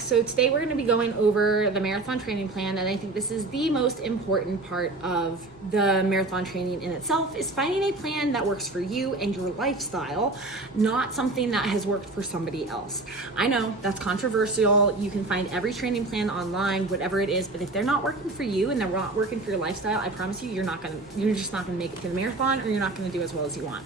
So today we're going to be going over the marathon training plan, and I think this is the most important part of the marathon training in itself, is finding a plan that works for you and your lifestyle, not something that has worked for somebody else. I know that's controversial. You can find every training plan online, whatever it is, but if they're not working for you and they're not working for your lifestyle, I promise you, you're just not going to make it to the marathon, or you're not going to do as well as you want.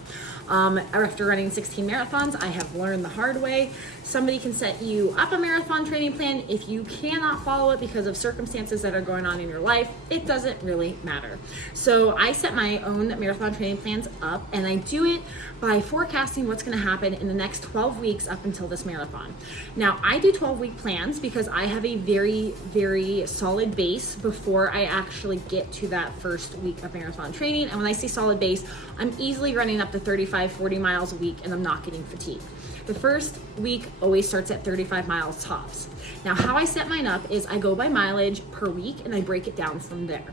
After running 16 marathons, I have learned the hard way. Somebody can set you up a marathon training plan. If you cannot follow it because of circumstances that are going on in your life, it doesn't really matter. So I set my own marathon training plans up, and I do it by forecasting what's going to happen in the next 12 weeks up until this marathon. Now, I do 12-week plans because I have a very, very solid base before I actually get to that first week of marathon training. And when I say solid base, I'm easily running up to 35, 40 miles a week, and I'm not getting fatigued. The first week always starts at 35 miles tops. Now, how I set mine up is I go by mileage per week, and I break it down from there.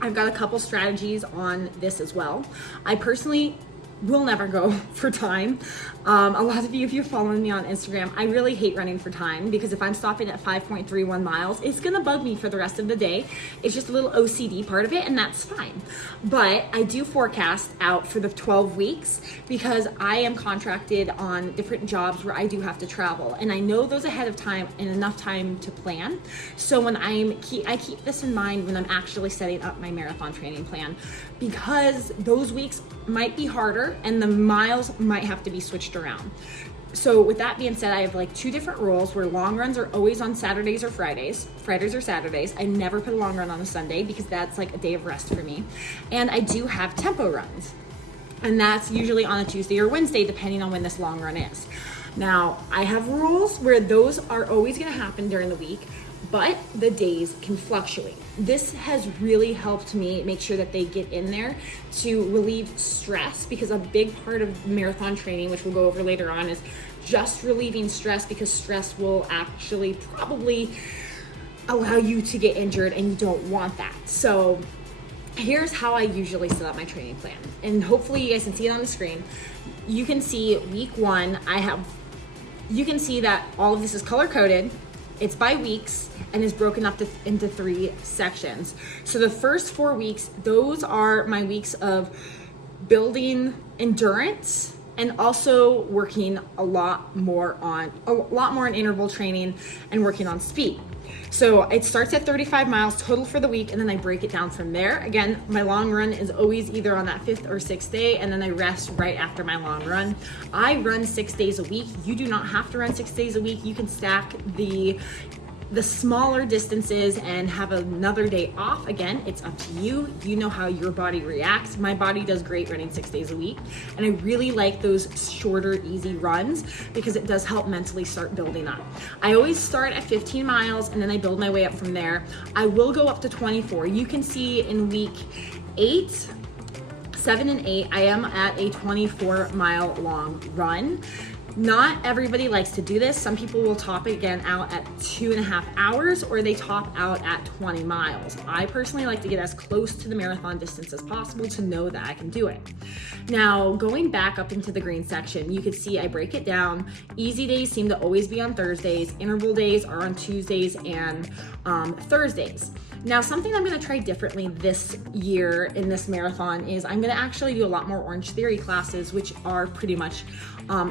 I've got a couple strategies on this as well. I personally will never go for time. A lot of you, if you're following me on Instagram, I really hate running for time, because if I'm stopping at 5.31 miles, it's gonna bug me for the rest of the day. It's just a little OCD part of it, and that's fine. But I do forecast out for the 12 weeks because I am contracted on different jobs where I do have to travel, and I know those ahead of time and enough time to plan. So when I keep this in mind when I'm actually setting up my marathon training plan, because those weeks might be harder and the miles might have to be switched around. So with that being said, I have like two different rules where long runs are always on Saturdays or Fridays or Saturdays. I never put a long run on a Sunday because that's like a day of rest for me. And I do have tempo runs, and that's usually on a Tuesday or Wednesday, depending on when this long run is. Now, I have rules where those are always going to happen during the week, but the days can fluctuate. This has really helped me make sure that they get in there to relieve stress, because a big part of marathon training, which we'll go over later on, is just relieving stress, because stress will actually probably allow you to get injured, and you don't want that. So here's how I usually set up my training plan, and hopefully you guys can see it on the screen. You can see week one, you can see that all of this is color coded. It's by weeks and is broken up into 3 sections. So the first 4 weeks, those are my weeks of building endurance and also working a lot more on interval training and working on speed. So it starts at 35 miles total for the week, and then I break it down from there. Again, my long run is always either on that 5th or 6th day, and then I rest right after my long run. I run 6 days a week. You do not have to run 6 days a week. You can stack the smaller distances and have another day off. Again, it's up to you. You know how your body reacts. My body does great running 6 days a week, and I really like those shorter, easy runs because it does help mentally start building up. I always start at 15 miles and then I build my way up from there. I will go up to 24. You can see in week 8, 7, and 8, I am at a 24-mile long run. Not everybody likes to do this. Some people will top it again out at 2.5 hours, or they top out at 20 miles. I personally like to get as close to the marathon distance as possible to know that I can do it. Now, going back up into the green section, you can see I break it down. Easy days seem to always be on Thursdays. Interval days are on Tuesdays and Thursdays. Now, something I'm gonna try differently this year in this marathon is I'm gonna actually do a lot more Orange Theory classes, which are pretty much,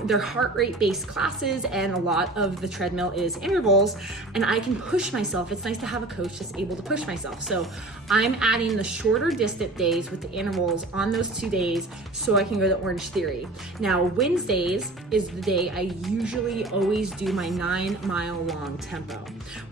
they're heart rate based classes, and a lot of the treadmill is intervals, and I can push myself. It's nice to have a coach that's able to push myself. So I'm adding the shorter distant days with the intervals on those 2 days so I can go to Orange Theory. Now, Wednesdays is the day I usually always do my 9-mile long tempo.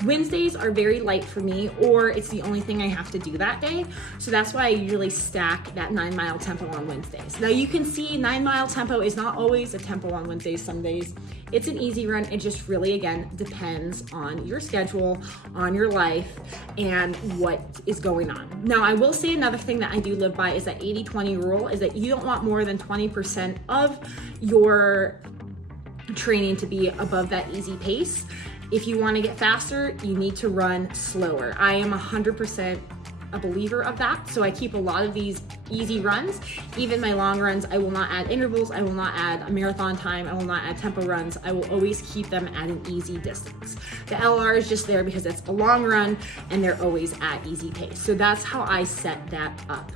Wednesdays are very light for me, or it's the only thing I have to do that day. So that's why I usually stack that 9-mile tempo on Wednesdays. Now you can see 9-mile tempo is not always a tempo on Wednesdays. Some days it's an easy run. It just really, again, depends on your schedule, on your life, and what is going on. Now, I will say another thing that I do live by is that 80-20 rule, is that you don't want more than 20% of your training to be above that easy pace. If you want to get faster, you need to run slower. I am 100% a believer of that. So I keep a lot of these easy runs. Even my long runs, I will not add intervals. I will not add a marathon time. I will not add tempo runs. I will always keep them at an easy distance. The LR is just there because it's a long run and they're always at easy pace. So that's how I set that up.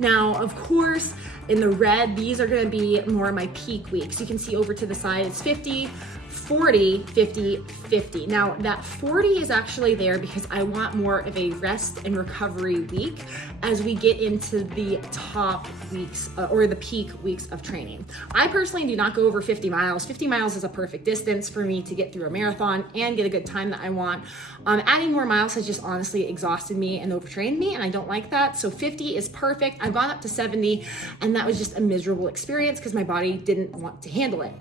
Now, of course, in the red, these are gonna be more of my peak weeks. You can see over to the side, it's 50, 40, 50, 50. Now that 40 is actually there because I want more of a rest and recovery week as we get into the top weeks or the peak weeks of training. I personally do not go over 50 miles. 50 miles is a perfect distance for me to get through a marathon and get a good time that I want. Adding more miles has just honestly exhausted me and overtrained me, and I don't like that. So 50 is perfect. I've gone up to 70, and that was just a miserable experience because my body didn't want to handle it.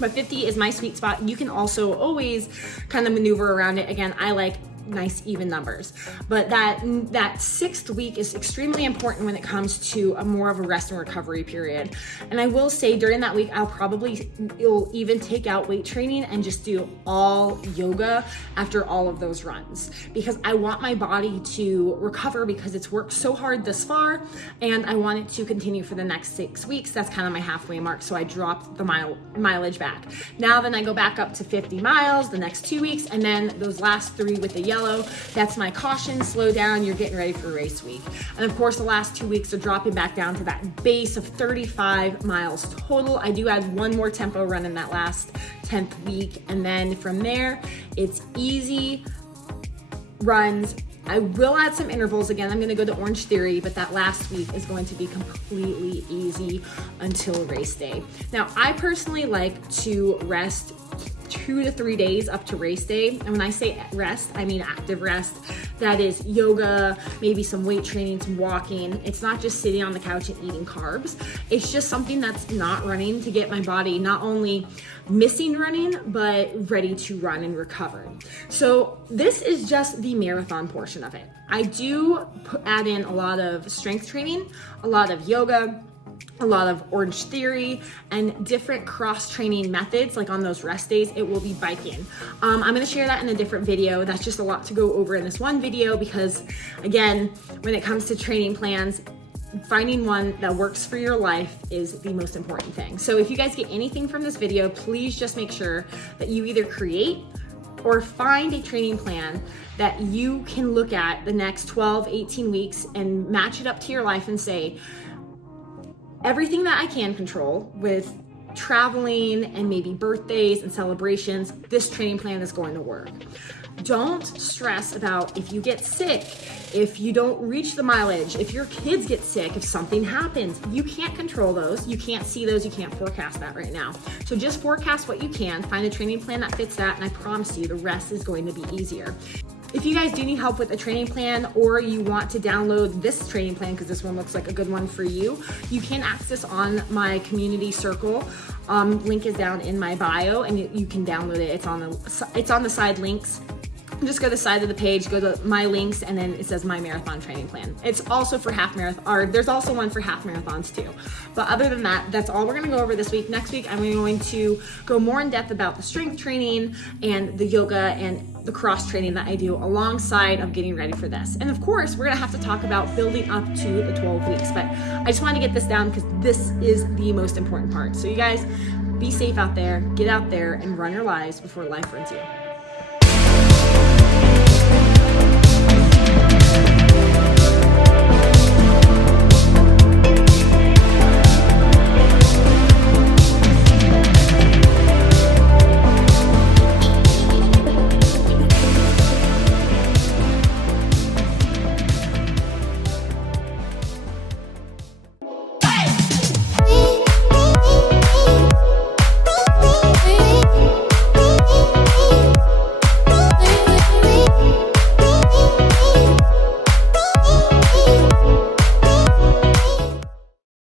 But 50 is my sweet spot. You can also always kind of maneuver around it. Again, I like nice even numbers, but that sixth week is extremely important when it comes to a more of a rest and recovery period. And I will say during that week, you'll even take out weight training and just do all yoga after all of those runs, because I want my body to recover because it's worked so hard this far and I want it to continue for the next 6 weeks. That's kind of my halfway mark. So I dropped the mileage back. Now then I go back up to 50 miles the next 2 weeks, and then those last 3 with the yellow, that's my caution, slow down, you're getting ready for race week. And of course the last 2 weeks are dropping back down to that base of 35 miles total. I do add one more tempo run in that last 10th week, and then from there it's easy runs. I will add some intervals. Again, I'm gonna go to Orange Theory, but that last week is going to be completely easy until race day. Now, I personally like to rest 2 to 3 days up to race day. And when I say rest, I mean active rest. That is yoga, maybe some weight training, some walking. It's not just sitting on the couch and eating carbs. It's just something that's not running to get my body not only missing running, but ready to run and recover. So this is just the marathon portion of it. I do add in a lot of strength training, a lot of yoga, a lot of Orange Theory, and different cross training methods. Like on those rest days, it will be biking. I'm gonna share that in a different video. That's just a lot to go over in this one video because, again, when it comes to training plans, finding one that works for your life is the most important thing. So if you guys get anything from this video, please just make sure that you either create or find a training plan that you can look at the next 12, 18 weeks and match it up to your life and say, everything that I can control with traveling and maybe birthdays and celebrations, this training plan is going to work. Don't stress about if you get sick, if you don't reach the mileage, if your kids get sick, if something happens. You can't control those. You can't see those. You can't forecast that right now. So just forecast what you can, find a training plan that fits that, and I promise you the rest is going to be easier. If you guys do need help with a training plan, or you want to download this training plan because this one looks like a good one for you, you can access on my community circle. Link is down in my bio, and you can download it. It's on the side links. Just go to the side of the page, go to my links, and then it says my marathon training plan. It's also for half marathon, or there's also one for half marathons too. But other than that, that's all we're gonna go over this week. Next week, I'm going to go more in depth about the strength training and the yoga and the cross training that I do alongside of getting ready for this. And of course, we're gonna have to talk about building up to the 12 weeks, but I just wanted to get this down because this is the most important part. So you guys, be safe out there, get out there and run your lives before life runs you.